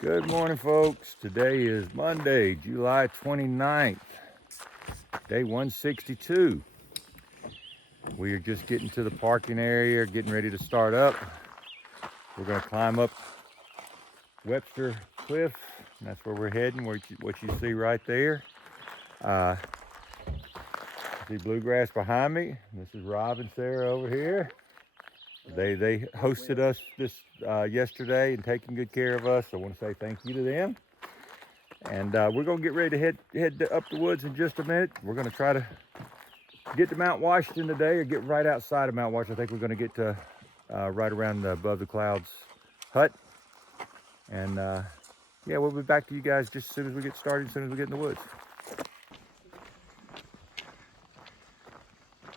Good morning, folks. Today is Monday, July 29th, day 162. We are just getting to the parking area, getting ready to start up. We're going to climb up Webster Cliff, and that's where we're heading, what you see right there. See bluegrass behind me. This is Rob and Sarah over here. They hosted us this yesterday and taking good care of us. I want to say thank you to them. And we're going to get ready to head up the woods in just a minute. We're going to try to get to Mount Washington today, or get right outside of Mount Washington. I think we're going to get to right around above the clouds hut. And yeah, we'll be back to you guys just as soon as we get started, as soon as we get in the woods.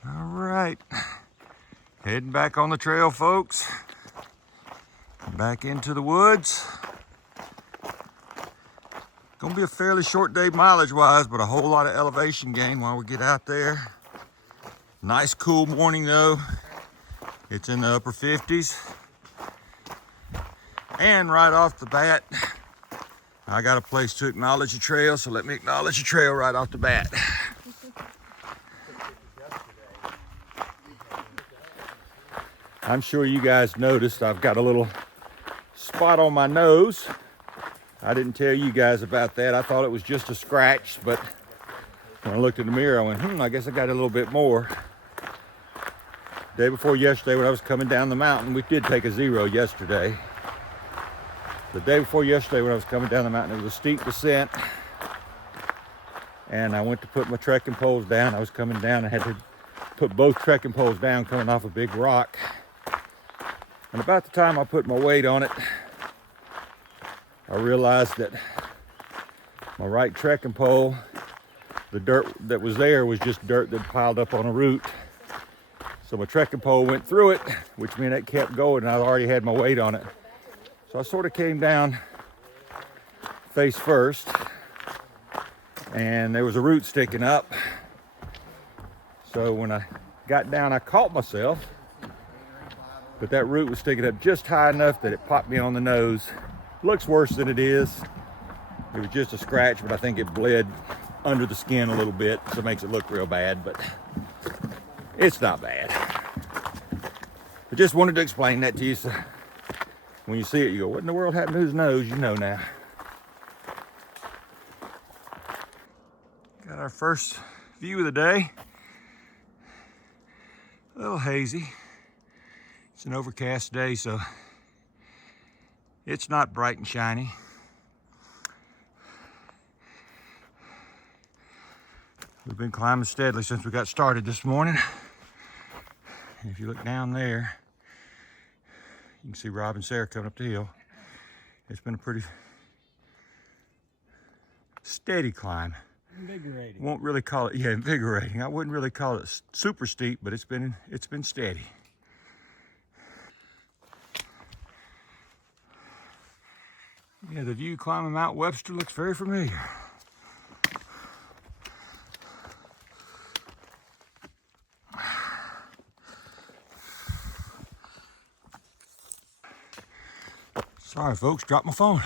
All right, heading back on the trail, folks. Back into the woods. Gonna be a fairly short day mileage-wise, but a whole lot of elevation gain while we get out there. Nice cool morning though. It's in the upper 50s. And right off the bat, I got a place to acknowledge the trail, so let me acknowledge the trail right off the bat. I'm sure you guys noticed I've got a little spot on my nose. I didn't tell you guys about that. I thought it was just a scratch, but when I looked in the mirror, I went, I guess I got a little bit more. Day before yesterday, when I was coming down the mountain, we did take a zero yesterday. The day before yesterday, when I was coming down the mountain, it was a steep descent. And I went to put my trekking poles down. I was coming down, I had to put both trekking poles down coming off a big rock. And about the time I put my weight on it, I realized that my right trekking pole, the dirt that was there was just dirt that piled up on a root. So my trekking pole went through it, which meant it kept going, and I already had my weight on it. So I sort of came down face first, and there was a root sticking up. So when I got down, I caught myself, but that root was sticking up just high enough that it popped me on the nose. Looks worse than it is. It was just a scratch, but I think it bled under the skin a little bit, so it makes it look real bad, but it's not bad. I just wanted to explain that to you, so when you see it, you go, what in the world happened to his nose? You know now. Got our first view of the day. A little hazy. It's an overcast day, so it's not bright and shiny. We've been climbing steadily since we got started this morning. And if you look down there, you can see Rob and Sarah coming up the hill. It's been a pretty steady climb. Invigorating. Won't really call it, invigorating. I wouldn't really call it super steep, but it's been steady. Yeah, the view climbing Mount Webster looks very familiar. Sorry folks, dropped my phone.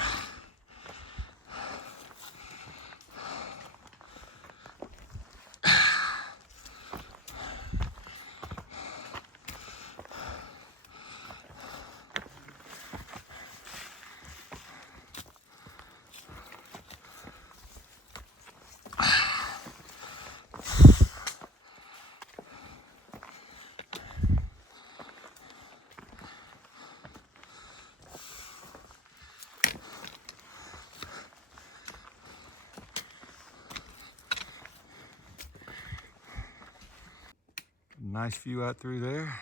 Nice view out through there.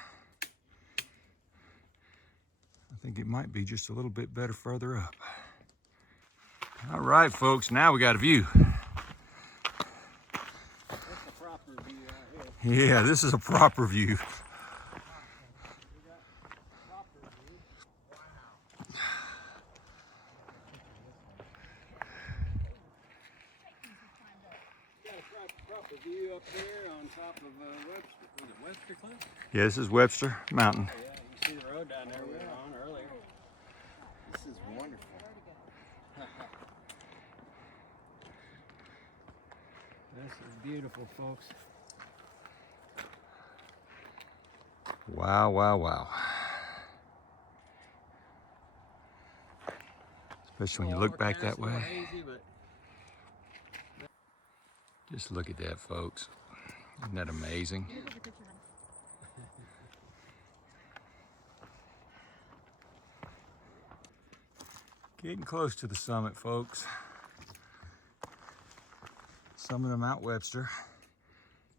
I think it might be just a little bit better further up. All right, folks, now we got a view. That's a proper view out here. Yeah, this is a proper view. Proper view up there on top of Webster. Was it Webster Cliff? Yeah, this is Webster Mountain. Yeah, you see the road down there we were on earlier. This is wonderful. is beautiful, folks. Wow, wow, wow. Especially when you look back that way. Hazy, but Just look at that, folks. Isn't that amazing? Getting close to the summit, folks. Summit of Mount Webster.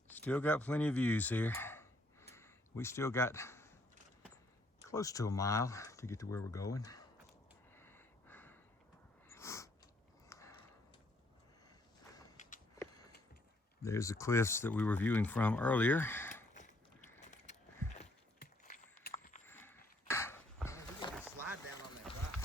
Still got plenty of views here. We still got close to a mile to get to where we're going. There's the cliffs that we were viewing from earlier. Slide down on that rock.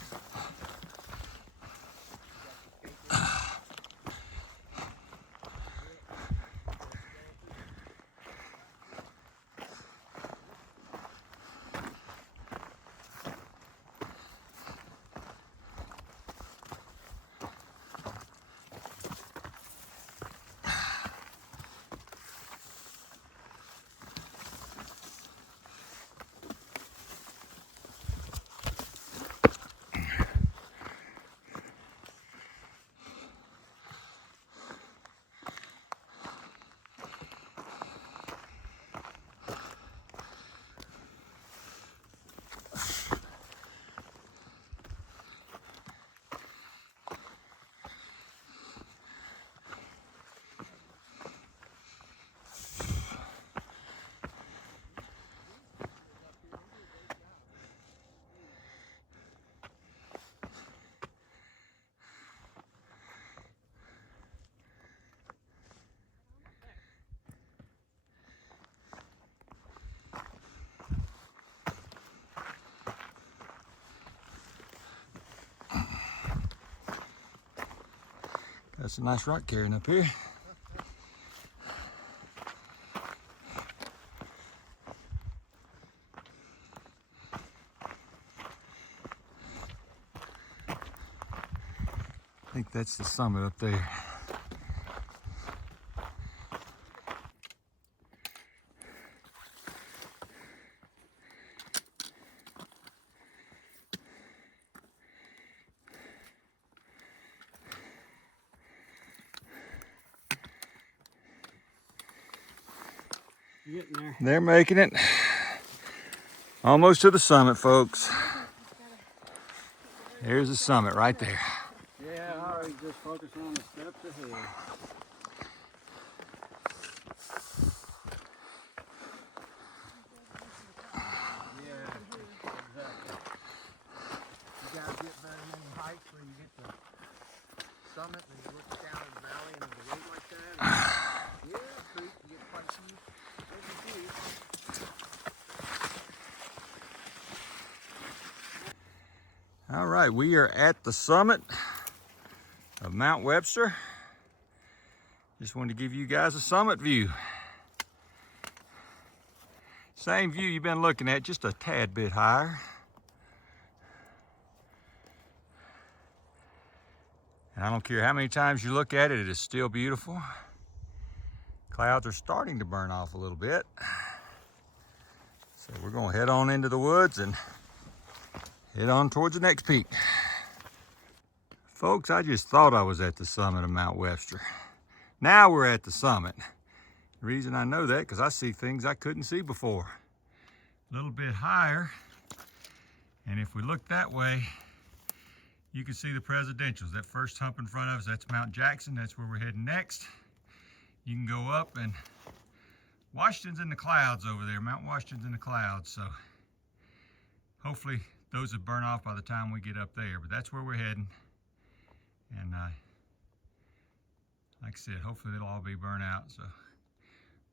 Got some nice rock carrying up here. I think that's the summit up there. you're getting there. They're making it. Almost to the summit, folks. There's the summit right there. Yeah, all right, just focus on the steps ahead. Yeah, exactly. You gotta get very many heights where you get the summit and you look down in the valley and the road like that. And, yeah, creek, you get quite a few. There's a few. All right, we are at the summit of Mount Webster. Just wanted to give you guys a summit view. Same view you've been looking at, just a tad bit higher. And I don't care how many times you look at it, it is still beautiful. Clouds are starting to burn off a little bit. So we're gonna head on into the woods and head on towards the next peak. Folks, I just thought I was at the summit of Mount Webster. Now we're at the summit. The reason I know that, because I see things I couldn't see before. A little bit higher, and if we look that way, you can see the presidentials. That first hump in front of us, that's Mount Jackson. That's where we're heading next. You can go up, and Washington's in the clouds over there. Mount Washington's in the clouds, so hopefully those will burn off by the time we get up there, but that's where we're heading. And like I said, hopefully it'll all be burnt out. So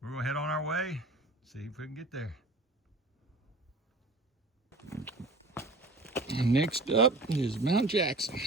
we're gonna head on our way, see if we can get there. Next up is Mount Jackson.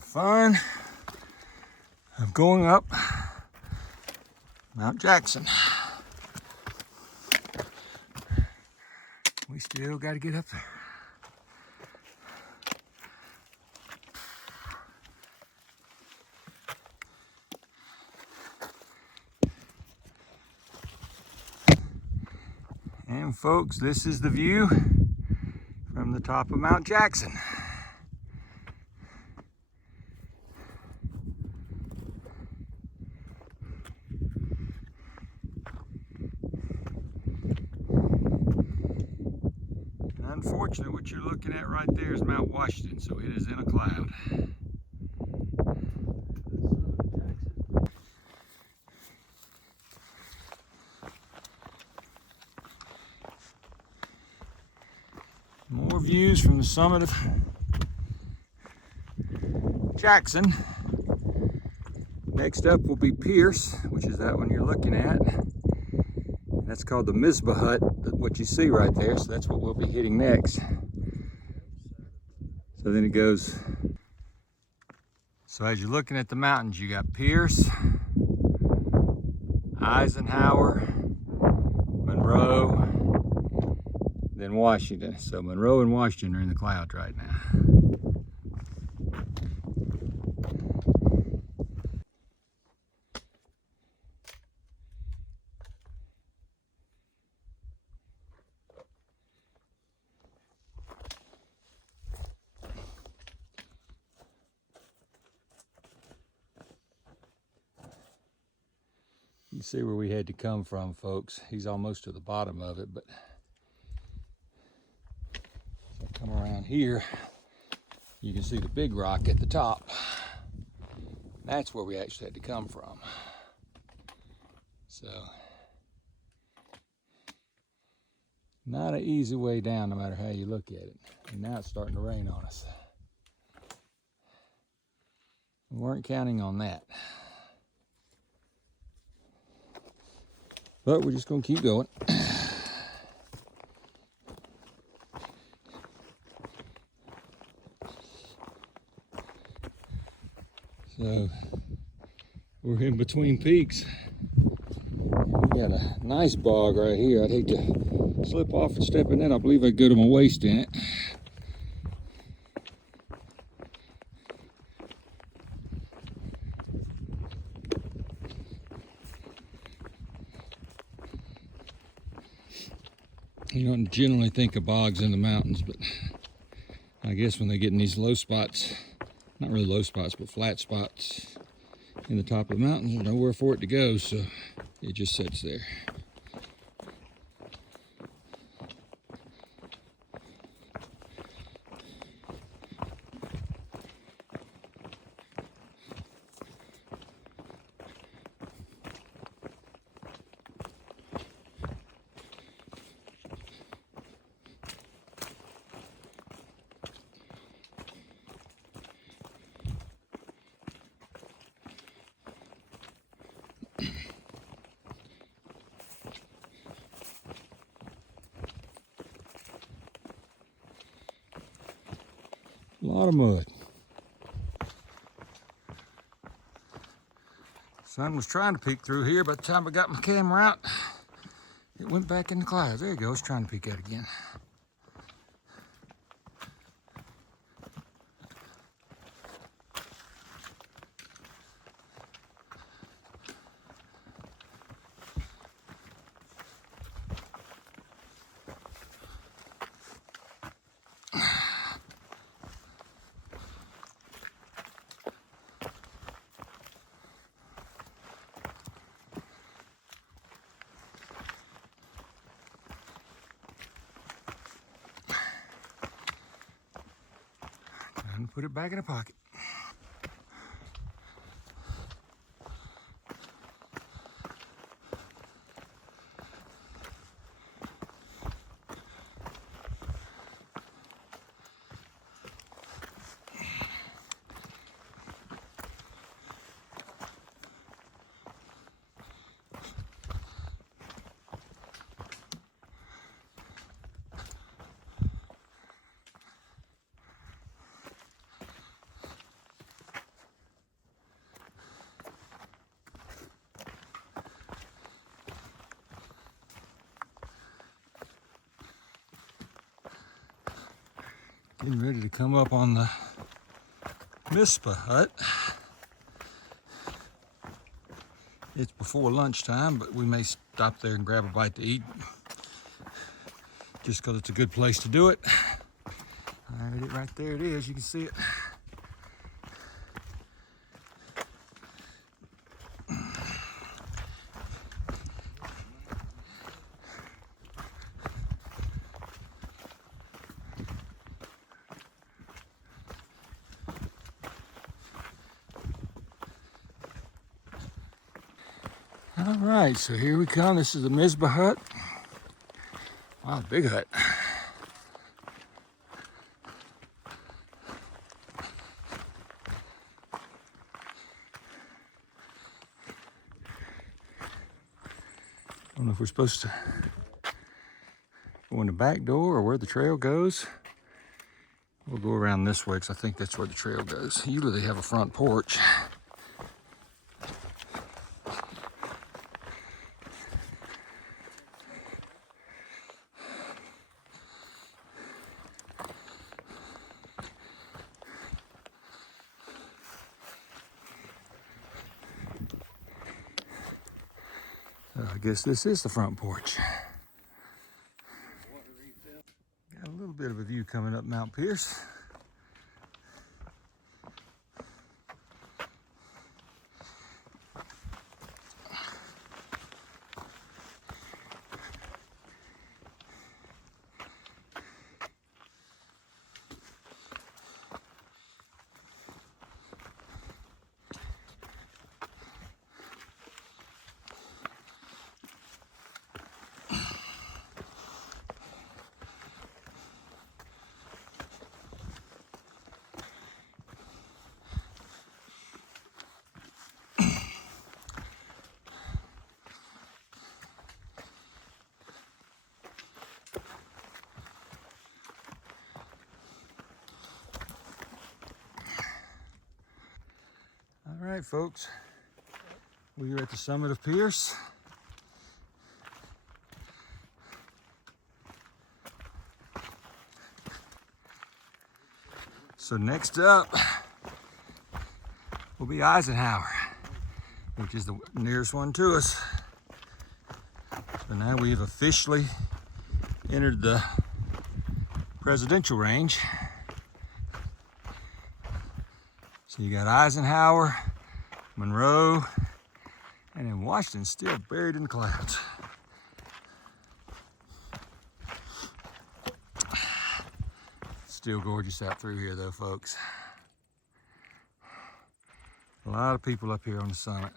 the fun of going up Mount Jackson. We still got to get up there. And folks, this is the view from the top of Mount Jackson. Unfortunately, what you're looking at right there is Mount Washington, so it is in a cloud. More views from the summit of Jackson. Next up will be Pierce, which is that one you're looking at. That's called the Mizpah Hut, what you see right there, so that's what we'll be hitting next. So then it goes, so as you're looking at the mountains, you got Pierce, Eisenhower, Monroe, then Washington. So Monroe and Washington are in the clouds right now. You see where we had to come from, folks. He's almost to the bottom of it, but if I come around here, you can see the big rock at the top. That's where we actually had to come from. So, not an easy way down no matter how you look at it. And now it's starting to rain on us. We weren't counting on that. But we're just going to keep going. So, we're in between peaks. We got a nice bog right here. I'd hate to slip off and step in that. I believe I'd go to my waist in it. You don't generally think of bogs in the mountains, but I guess when they get in these low spots, not really low spots, but flat spots in the top of the mountains, there's nowhere for it to go, so it just sits there. A lot of mud. Sun was trying to peek through here. By the time I got my camera out, it went back in the clouds. There it goes, trying to peek out again. And put it back in the pocket. Getting ready to come up on the Mizpah Hut. It's before lunchtime, but we may stop there and grab a bite to eat just because it's a good place to do it. Right there it is, you can see it. All right, so here we come. This is the Mizpah Hut. Wow, big hut. I don't know if we're supposed to go in the back door or where the trail goes. We'll go around this way because I think that's where the trail goes. Usually they have a front porch. I guess this is the front porch. Got a little bit of a view coming up Mount Pierce. All right, folks, we are at the summit of Pierce. So next up will be Eisenhower, which is the nearest one to us. So now we've officially entered the presidential range. So you got Eisenhower, Monroe, and then Washington still buried in the clouds. Still gorgeous out through here though, folks. A lot of people up here on the summit.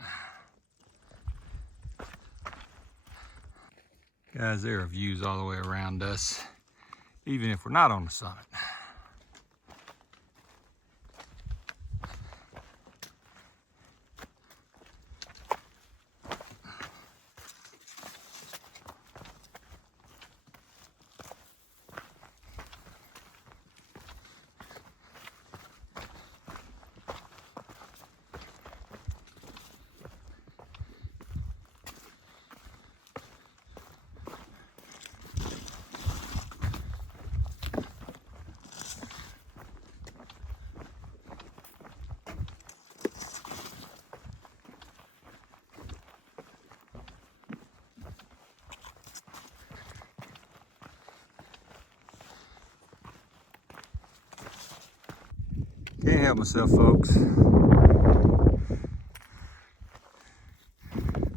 Guys, there are views all the way around us, even if we're not on the summit. Can't help myself, folks.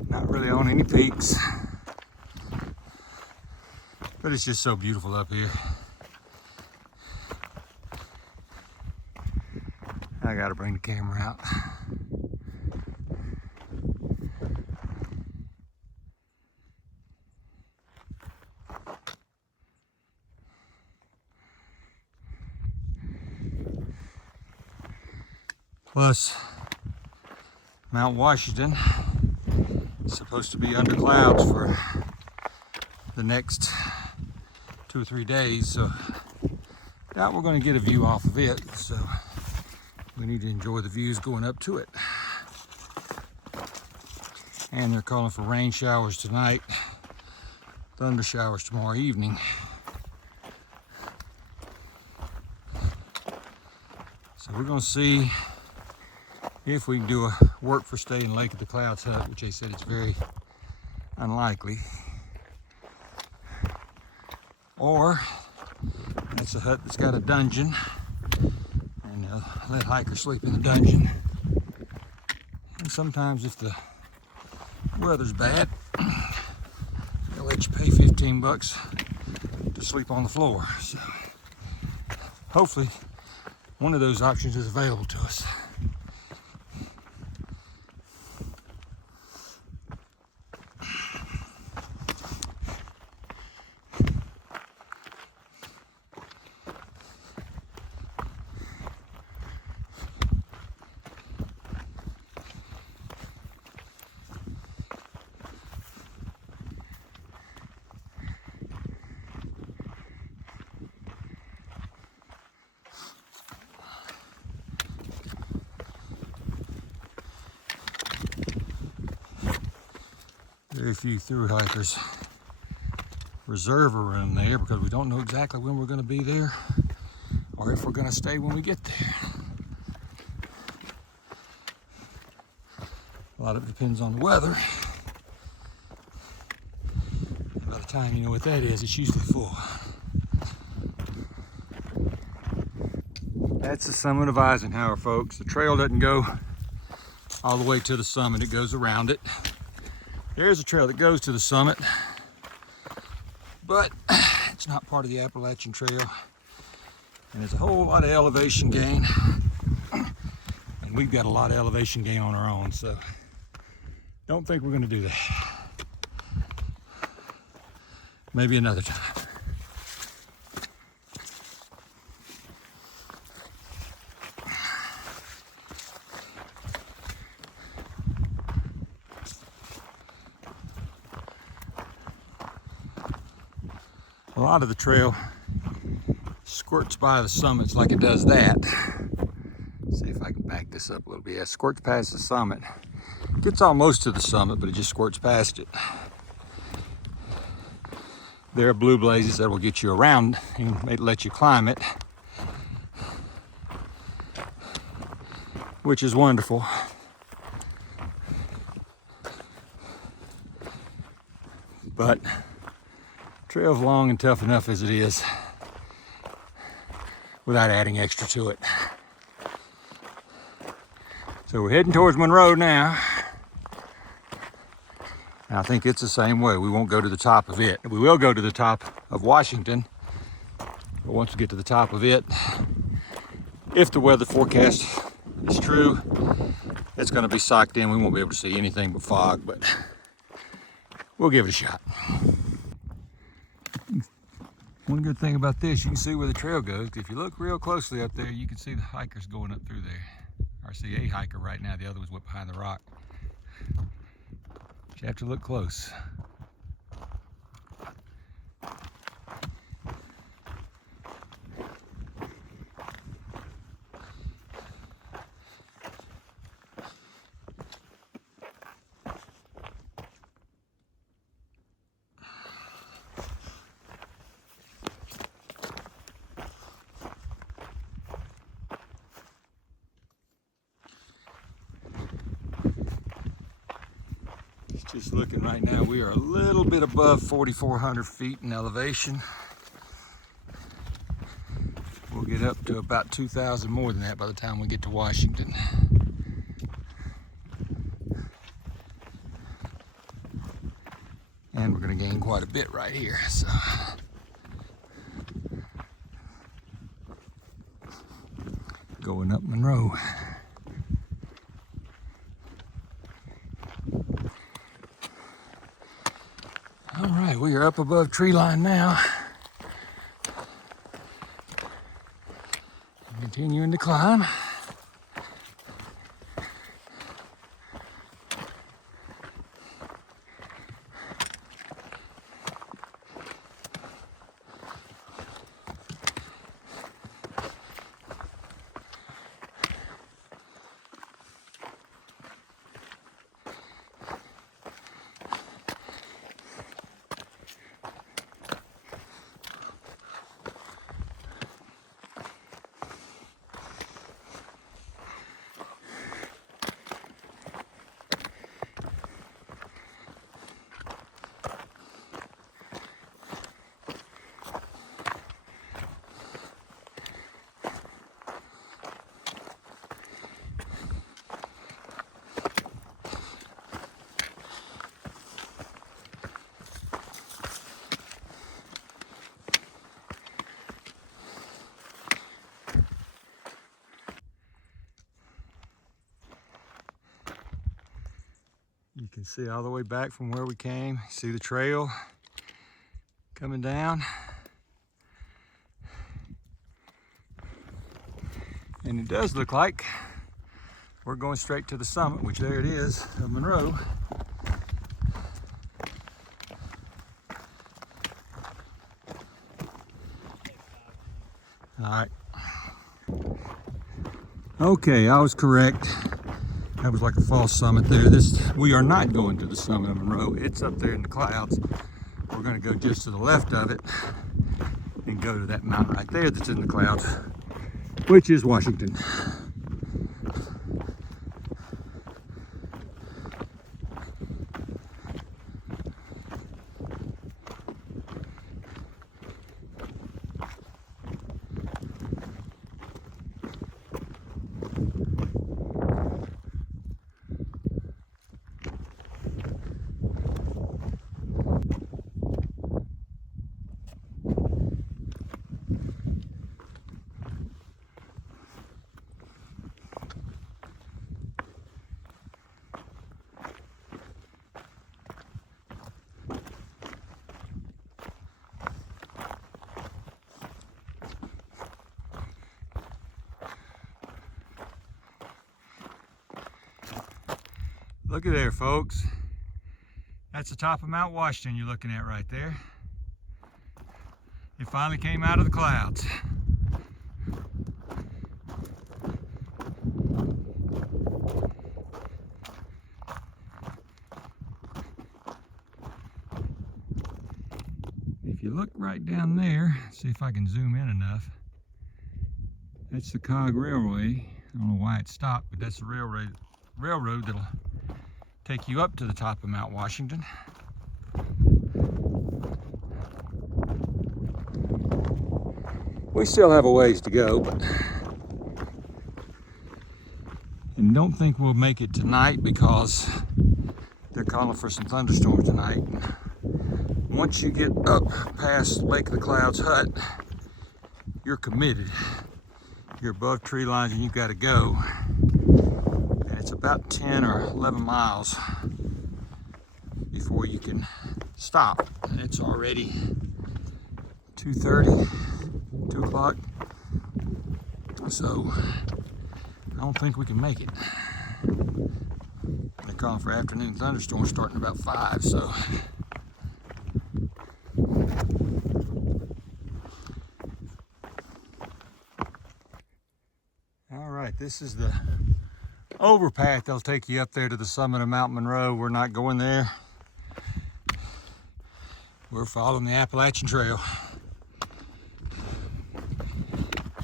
Not really on any peaks, but it's just so beautiful up here. I gotta bring the camera out. Plus, Mount Washington is supposed to be under clouds for the next 2 or 3 days, so doubt we're going to get a view off of it, so we need to enjoy the views going up to it. And they're calling for rain showers tonight, thunder showers tomorrow evening. So we're gonna see if we can do a work for stay in Lake of the Clouds hut, which they said it's very unlikely. Or it's a hut that's got a dungeon, and they'll let hikers sleep in the dungeon. And sometimes if the weather's bad, they'll let you pay 15 bucks to sleep on the floor. So hopefully one of those options is available to us. Very few through hikers reserve a room there because we don't know exactly when we're going to be there or if we're going to stay when we get there. A lot of it depends on the weather. And by the time you know what that is, it's usually full. That's the summit of Eisenhower, folks. The trail doesn't go all the way to the summit, it goes around it. There's a trail that goes to the summit, but it's not part of the Appalachian Trail. And there's a whole lot of elevation gain. And we've got a lot of elevation gain on our own, so don't think we're gonna do that. Maybe another time. A lot of the trail squirts by the summits like it does that. Let's see if I can back this up a little bit. Yeah, it squirts past the summit. Gets almost to the summit, but it just squirts past it. There are blue blazes that will get you around and may let you climb it, which is wonderful. But trail's long and tough enough as it is without adding extra to it. So we're heading towards Monroe now. And I think it's the same way. We won't go to the top of it. We will go to the top of Washington. But once we get to the top of it, if the weather forecast is true, it's going to be socked in. We won't be able to see anything but fog, but we'll give it a shot. One good thing about this, you can see where the trail goes. If you look real closely up there, you can see the hikers going up through there. I see a hiker right now. The other was behind the rock. But you have to look close. Just looking right now, we are a little bit above 4,400 feet in elevation. We'll get up to about 2,000 more than that by the time we get to Washington. And we're going to gain quite a bit right here. So going up Monroe. All right, we are up above tree line now. Continuing to climb. See all the way back from where we came. See the trail coming down. And it does look like we're going straight to the summit, which there it is, of Monroe. All right. Okay, I was correct. That was like a false summit there. We are not going to the summit of Monroe. It's up there in the clouds. We're gonna go just to the left of it and go to that mountain right there that's in the clouds, which is Washington. Look at there, folks. That's the top of Mount Washington you're looking at right there. It finally came out of the clouds. If you look right down there, see if I can zoom in enough. That's the Cog Railway. I don't know why it stopped, but that's the railroad that'll take you up to the top of Mount Washington. We still have a ways to go, but and don't think we'll make it tonight because they're calling for some thunderstorms tonight. Once you get up past Lake of the Clouds Hut, you're committed. You're above tree lines and you've got to go. And it's about 10 or 11 miles before you can stop. And it's already 2:30, 2 o'clock. So I don't think we can make it. They're calling for afternoon thunderstorms starting about 5, so. All right, this is the overpath that'll take you up there to the summit of Mount Monroe. We're not going there. We're following the Appalachian Trail.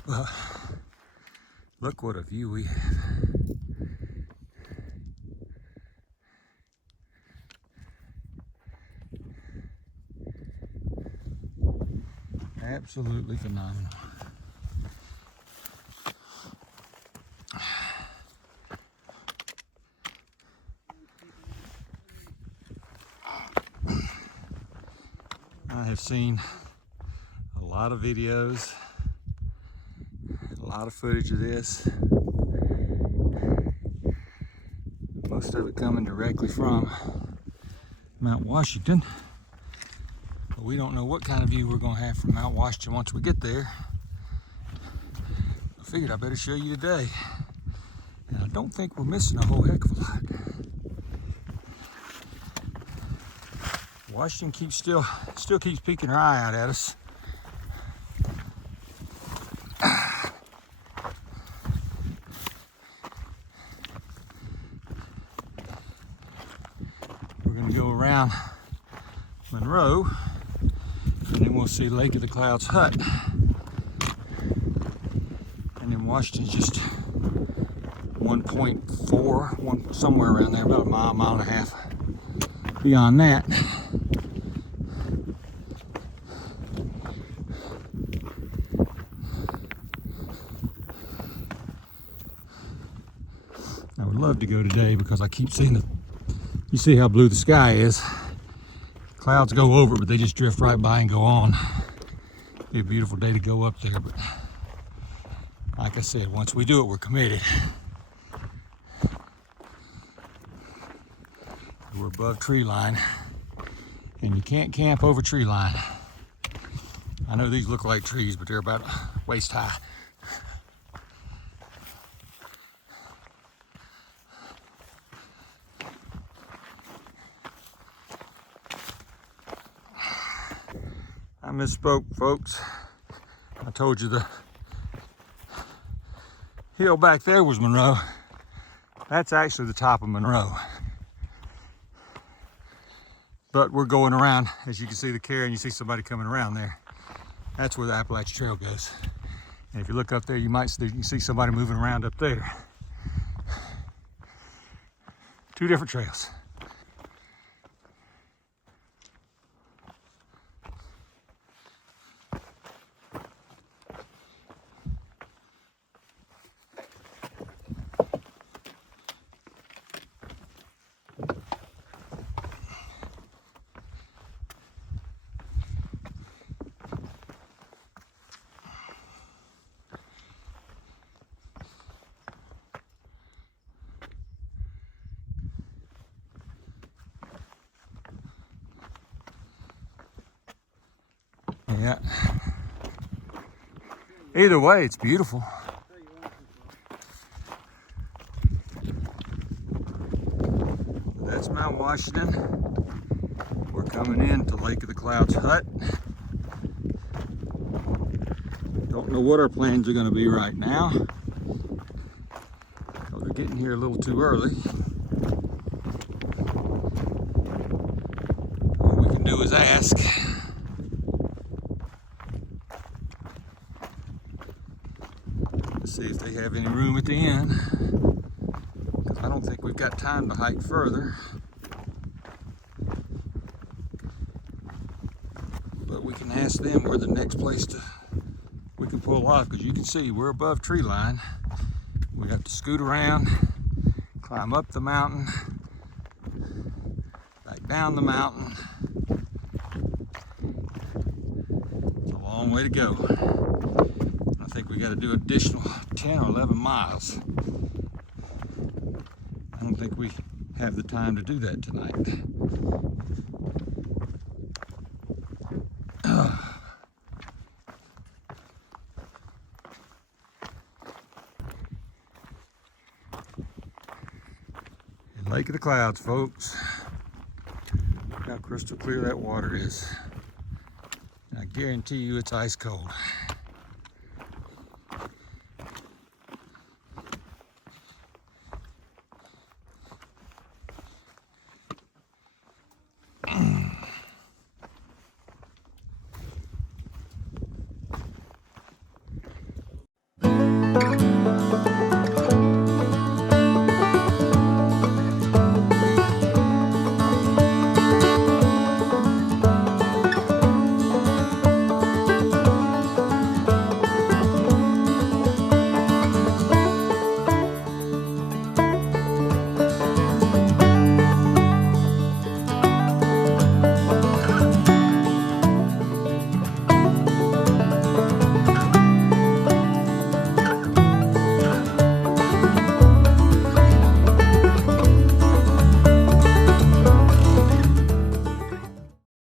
Well, look what a view we have. Absolutely phenomenal. I have seen a lot of videos, a lot of footage of this. Most of it coming directly from Mount Washington. But we don't know what kind of view we're going to have from Mount Washington once we get there. I figured I better show you today. And I don't think we're missing a whole heck of a lot. Washington keeps still keeps peeking her eye out at us. We're going to go around Monroe, and then we'll see Lake of the Clouds Hut. And then Washington's just 1.4, somewhere around there, about a mile and a half beyond that. I would love to go today because I keep seeing you see how blue the sky is. Clouds go over it, but they just drift right by and go on. Be a beautiful day to go up there, but like I said, once we do it, we're committed. We're above tree line, and you can't camp over tree line. I know these look like trees, but they're about waist high. I misspoke, folks. I told you the hill back there was Monroe. That's actually the top of Monroe. But we're going around, as you can see the care, and you see somebody coming around there. That's where the Appalachian Trail goes. And if you look up there, you can see somebody moving around up there. Two different trails. Yeah. Either way, it's beautiful. That's Mount Washington. We're coming into Lake of the Clouds Hut. Don't know what our plans are going to be right now, because we're getting here a little too early. All we can do is ask. See if they have any room at the end, because I don't think we've got time to hike further, but we can ask them where the next place we can pull off, because you can see we're above tree line. We have to scoot around, climb up the mountain, back down the mountain. It's a long way to go. I think we got to do additional 10 or 11 miles. I don't think we have the time to do that tonight. Lake of the Clouds, folks. Look how crystal clear that water is. And I guarantee you it's ice cold.